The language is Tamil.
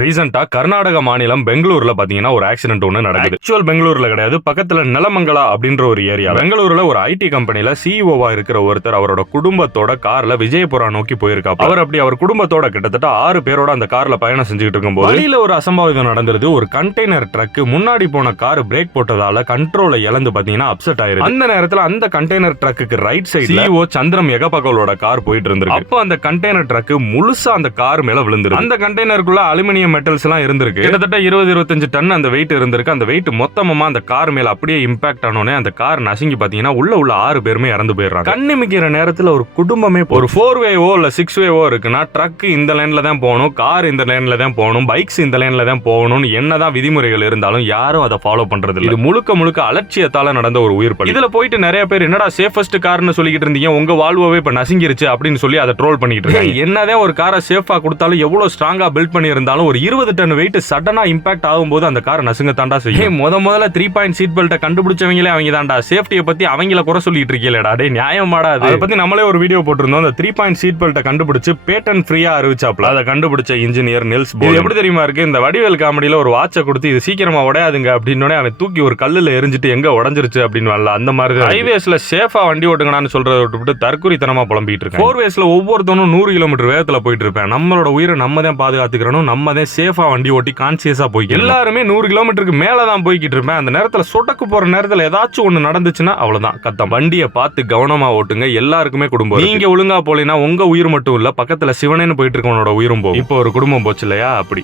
ரீசெண்டா கர்நாடக மாநிலம் பெங்களூர்ல பாத்தீங்கன்னா ஒரு ஆக்சிடென்ட் ஒண்ணு நடக்குது. ஆக்சுவல் பெங்களூர்ல கிடையாது, பக்கத்துல நிலமங்கலா அப்படின்ற ஒரு ஏரியா. பெங்களூர்ல ஒரு ஐடி கம்பெனில சிஇஓவா இருக்கிற ஒருத்தர் அவரோட குடும்பத்தோட கார்ல விஜயபுரா நோக்கி போயிருக்காரு. அவர் குடும்பத்தோட கிட்டத்தட்ட 6 பேரோட அந்த கார்ல பயணம் செஞ்சுட்டு இருக்கும்போது வழியில ஒரு அசம்பாவிதம் நடந்துருது. ஒரு கண்டெய்னர் ட்ரக் முன்னாடி போன கார் பிரேக் போட்டதால கண்ட்ரோலை இழந்து பாத்தீங்கன்னா அப்செட் ஆயிருக்கு. அந்த நேரத்துல அந்த கண்டெய்னர் ட்ரக்குக்கு ரைட் சைடுல சிஇஓ சந்திரம் எகபகலோட கார் போயிட்டு இருந்திருக்கு. அப்போ அந்த கண்டெய்னர் ட்ரக் முழுசா அந்த கார் மேல விழுந்துருக்கு. அந்த கண்டெய்னருக்குள்ள அலுமினியம் மெட்டல்ஸ் எல்லாம் இருந்திருக்கு. கிட்டத்தட்ட 20-25 டன் அந்த வெயிட் இருந்திருக்கு. அந்த வெயிட் மொத்தமா அந்த கார் மேல அப்படியே இம்பாக்ட் ஆனோனே அந்த கார் நசுங்கி பாத்தீங்கன்னா உள்ள 6 பேருமே இறந்து போயிடுறாங்க. கண்ணிமிக்கிற நேரத்துல ஒரு குடும்பமே ஒரு 4-வேவோ இல்ல 6-வேவோ இருக்குன்னா ட்ரக் இந்த லைன்ல தான் போகணும், கார் இந்த லைன்ல தான் போகணும், பைக்ஸ் இந்த லைன்ல தான் போகணும். என்னதான் விதிமுறைகள் இருந்தாலும் யாரும் அதை ஃபாலோ பண்றது இல்ல. இது முழுக்க அலட்சியத்தால நடந்த ஒரு உயிர் பலி. இதுல போயிட்டு நிறைய பேர் என்னடா சேஃபஸ்ட் கார்னு சொல்லிக்கிட்டு இருந்தீங்க, உங்க வாழ்வே இப்ப நசுங்கிருச்சு அப்படின்னு சொல்லி அதை ட்ரோல் பண்ணிட்டு இருக்காங்க. என்னதான் ஒரு காரை சேஃபா கொடுத்தாலும் எவ்வளவு ஸ்ட்ராங்கா பில்ட் பண்ணி இருந்தாலும் ஒரு 20 டன் வெயிட் சடனா இம்பாக்ட் ஆகும்போது அந்த கார் நசுங்க தாண்டா செய்யும். முதல்ல 3 பாயிண்ட் சீட் பெல்ட்டை கண்டுபிடிச்சவங்களே அவங்க தாண்டா. சேஃப்டியை பத்தி அவங்கள குறை சொல்லிட்டு இருக்கீங்களா? டே நியாயமாடா? அதை பத்தி நம்மளே ஒரு வீடியோ போட்டிருந்தோம். அந்த 3 பாயிண்ட் சீட் பெல்ட்டை கண்டுபிடிச்சு பேட்டன்ட் ஃப்ரீயா அறிவிச்சாப்ல. அதை கண்டுபிடிச்ச இன்ஜினியர் நில்ஸ் போர். எப்படி தெரியுமா இருக்கு? இந்த வடிவேல் காமெடியில ஒரு வாட்சை கொடுத்து இது சீக்கிரமா உடையாதுங்க அப்படின்னு அவன் தூக்கி ஒரு கல்லுல எரிஞ்சிட்டு எங்க உடஞ்சிருச்சு அப்படின்னு அந்த மாதிரி ஹைவேஸ்ல சேஃபா வண்டி ஓட்டுங்கன்னு சொல்றதை விட்டு தற்கொலைத்தனமா புலம்பிட்டு இருக்கேன். 4-வேஸ்ல ஒவ்வொருத்தனும் 100 கிலோமீட்டர் வேகத்துல போயிட்டு இருப்பேன். நம்மளோட உயிரை நம்ம தான் பாதுகாத்துக்கிறோம், நம்ம தான் சேஃபா வண்டி ஓட்டி கான்சியஸா போய் எல்லாருமே 100 கிலோமீட்டருக்கு மேலதான் போய்கிட்டு இருப்பேன். அந்த நேரத்துல சொடக்கு போற நேரத்துல ஏதாச்சும் ஒண்ணு நடந்துச்சுன்னா அவ்வளவுதான் கத்தம். வண்டியை பார்த்து கவனமா ஓட்டுங்க. எல்லாருக்குமே குடும்பம். நீங்க ஒழுங்கா போலினா உங்க உயிர் மட்டும் இல்ல, பக்கத்துல சிவனேன்னு போயிட்டு இருக்கவனோட உயிரும் போகும். இப்போ ஒரு குடும்பம் போச்சு இல்லையா? அப்படி